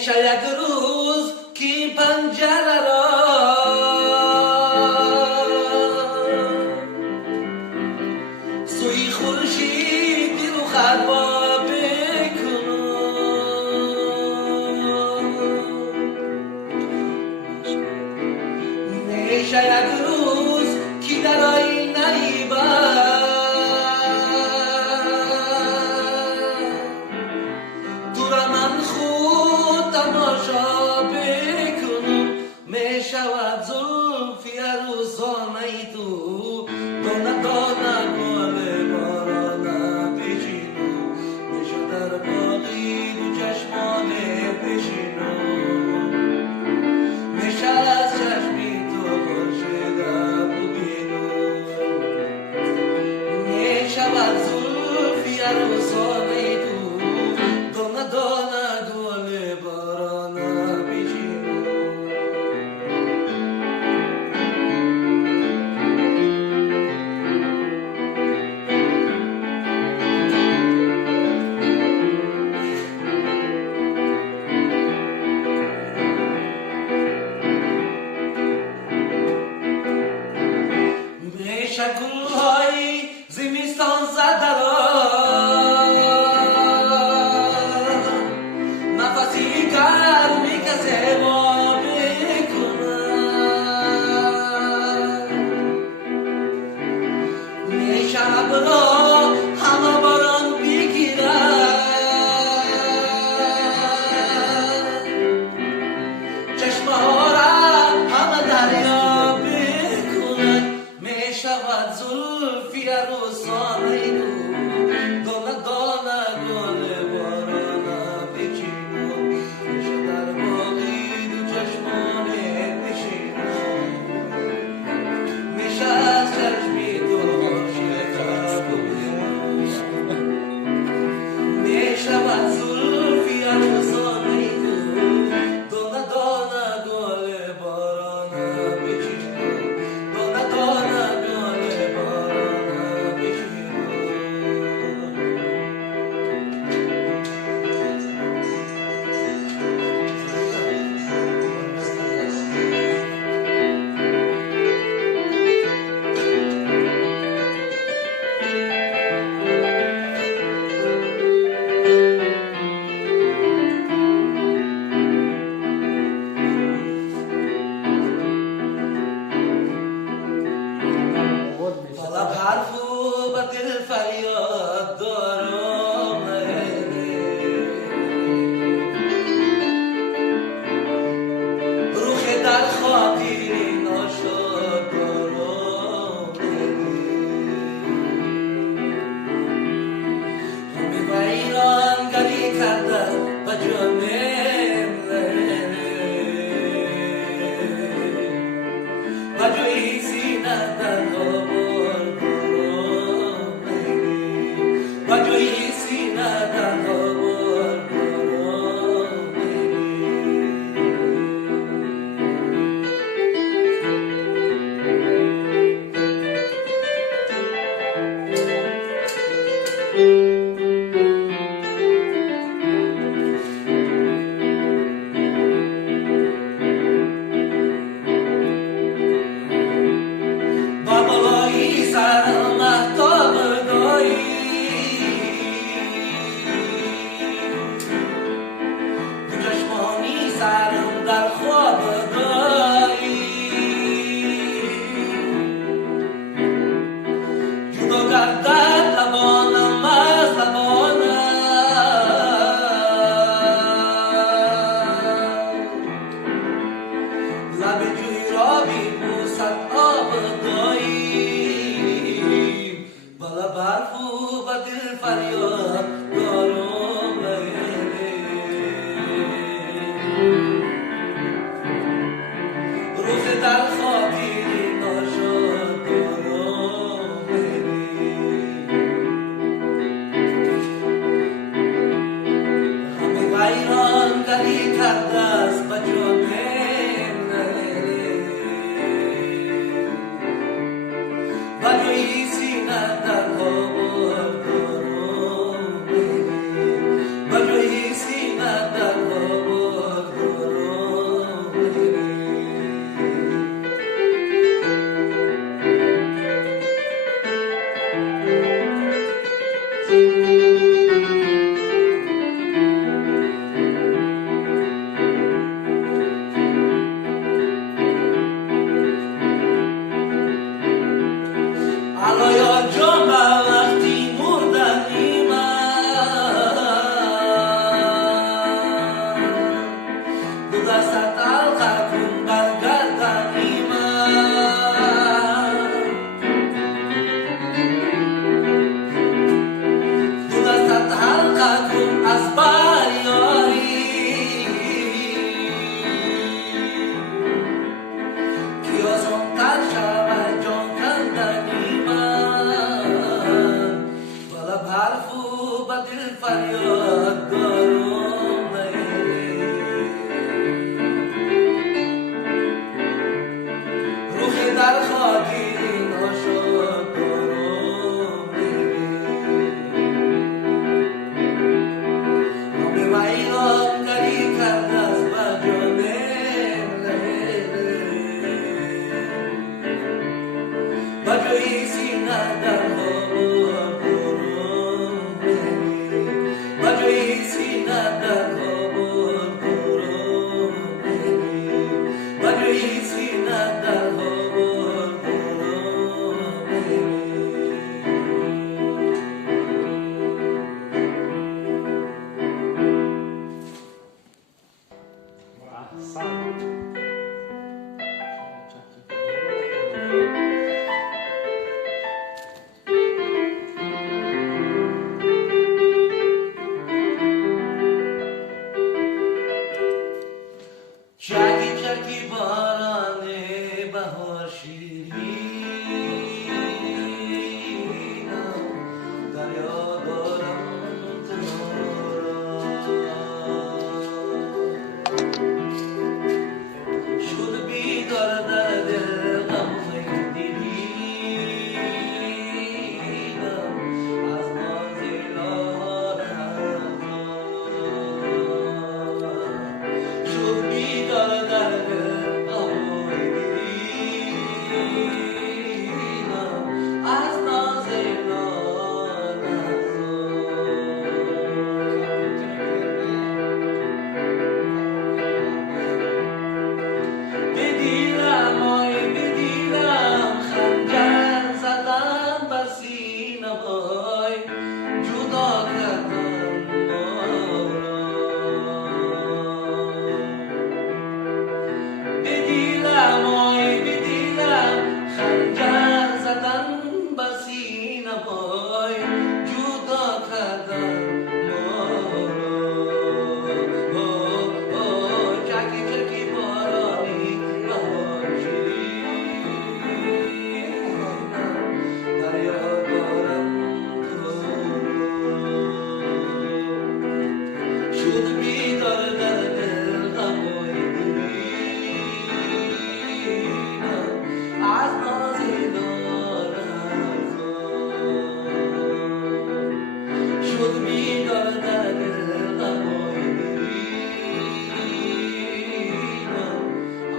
میشه یک روز که این پنجره را سوی خورشید رو خربا بکنم. میشه یک روز که در آینه تماشا بکنم. می شود زلفی روزانه تو دانه دانه گل بارانه بشینم. می شود در باقی دو چشمانه بشینم. می شود از چشمی تو خورشیده ببینم. می شود زلفی روزانه تو دانه دانه گل‌های زمستان زده را نفسی گرمی که زیبا بکنم. می شب را همه باران بگیرد. چشمه ها را همه دریا بکند. می شود زلفی روزانه تو دانه دانه گل بارانه بچینم. میشه در باقی دو چشمانه بشینم. میشه از چشمی تو خورشید ببینم. می شود زلفی روزانه تو دانه دانه گل بارانه بچینم. دانه دانه طلب حرفو به دل فریاد دارم. روح در خاطر ناشاد دارم. همه ویران گلی کرده به جانم و جوی سینه در در خواب دایی جدا گردد لبانم از لبانم. لب جوی را بیبوسد آب دایی. بالا برفو به دل فریاد دارم. در خاطر ناشاد دارم. همه ویران گلی کرده است به جانم و جوی سینه در خواب دارم. از بر یاری که از آن تر شود جان کندنی من با لب حرف و با دل فریاد دارم روح در خاکی ناشد دارم نام ویران گری کرد از بجانم بجایی سینه در خواب دارم بجایی سینه در خواب دارم بجایی سینه در خواب چکی چکی باران بهار شیرین دریا دارم تو را شد بیدار در دل غم دیدیم از مازیلان شد بیدار در دل غم دیدیم از نازیلان بدیرم آی بدیرم خنجر زدن بر سینه وای جدا کردن ما را بدیرم آی بدیرم خنجر زدن بر سینه وای جدا کردن ما را چکی چکی بارانی بهار شیرین دریا دارم تو را شد بیدار در دل غم دیدیم از نازیلان شد بیدار در دل غم دیدیم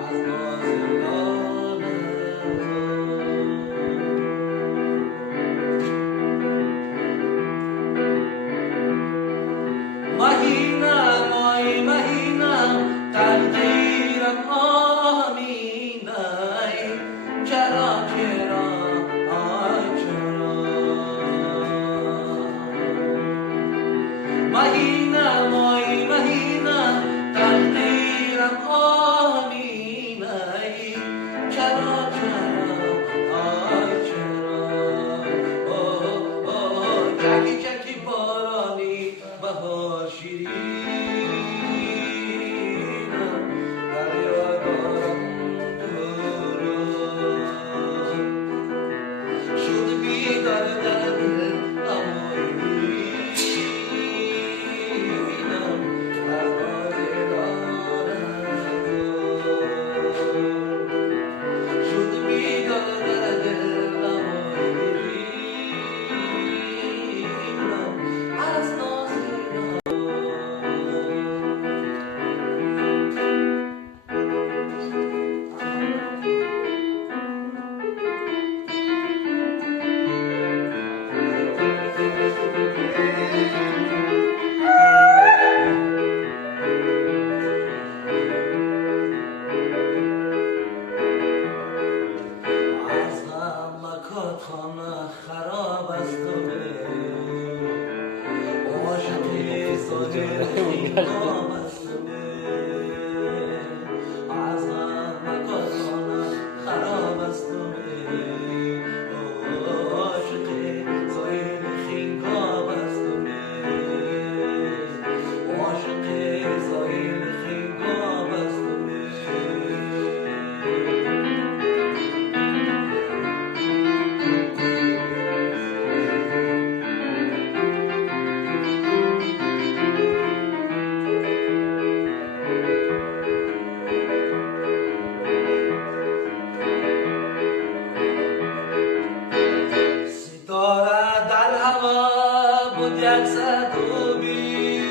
از نازیلان مهینم آی مهینم تقدیرم آمینه چرا چرا آی چرا مهینم آی مهینم تقدیرم آمینه چرا چرا آی چرا چکی چکی بارانی بهار شیرین دریا دارم تو را شد بیدار در دل غم دیدیم از نازیلان شد بیدار در دل غم دیدیم از نازیلان از غم مکاتخانه خراب است عاشقی ساحل خیام است از غم مکاتخانه خراب است عاشقی ساحل خیام است دوبی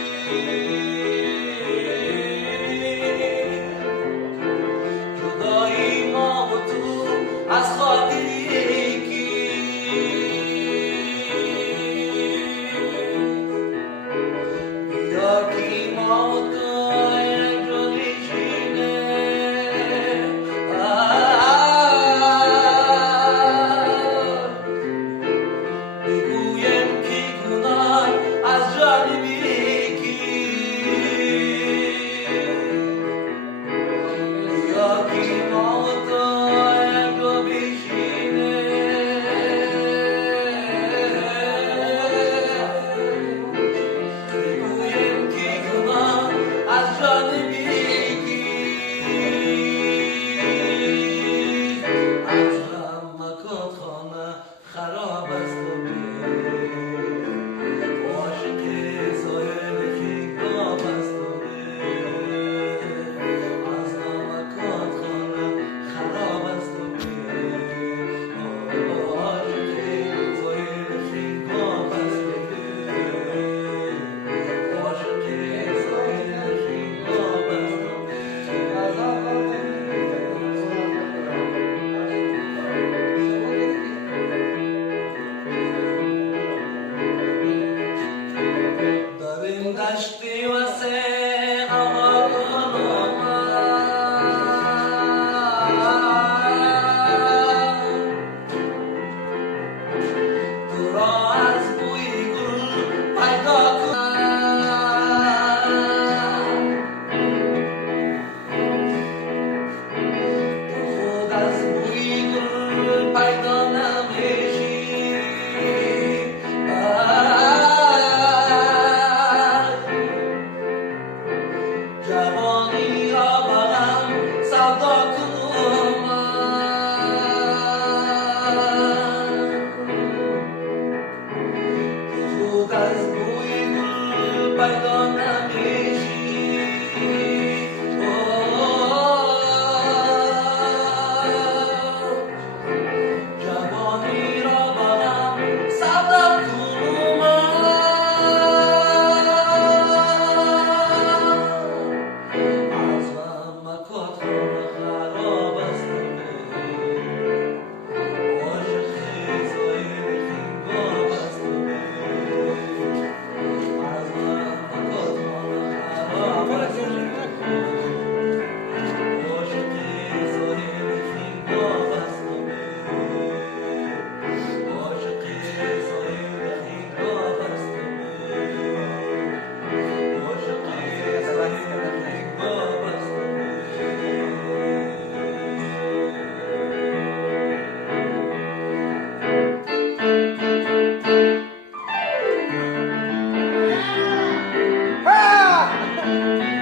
جدایی ما و تو از خاطری یکی بیا که ما و تو یک جا نشینه بگویم که گناه از جانب یکی بیا که ما و تو یک جا بشینه بگویم که گناه از جانب یکی از هم مکات خانه خراب است و عاشق ساحل خیگاه است و از نمکات خانه خراب است و عاشق ساحل خیگاه است و عاشق ساحل خیگاه در این دشتی وسیع تو را از بوی گل پیدا کنم تو خود از بوی گل پیدا نمیشی جوانی را برم سودا کنم تو خود از بوی گل پیدا نمیشی جوانی را برم سودا کنم از مکات خانه خراب است عاشق ساحل خیگاه است از مکات خانه خراب است عاشق ساحل خیگاه است عاشق ساحل خیگاه است عاشق ساحل خیگاه است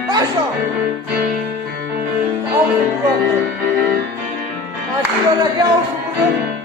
Paşa! Al şu buranı. Açılara gel şu buranı.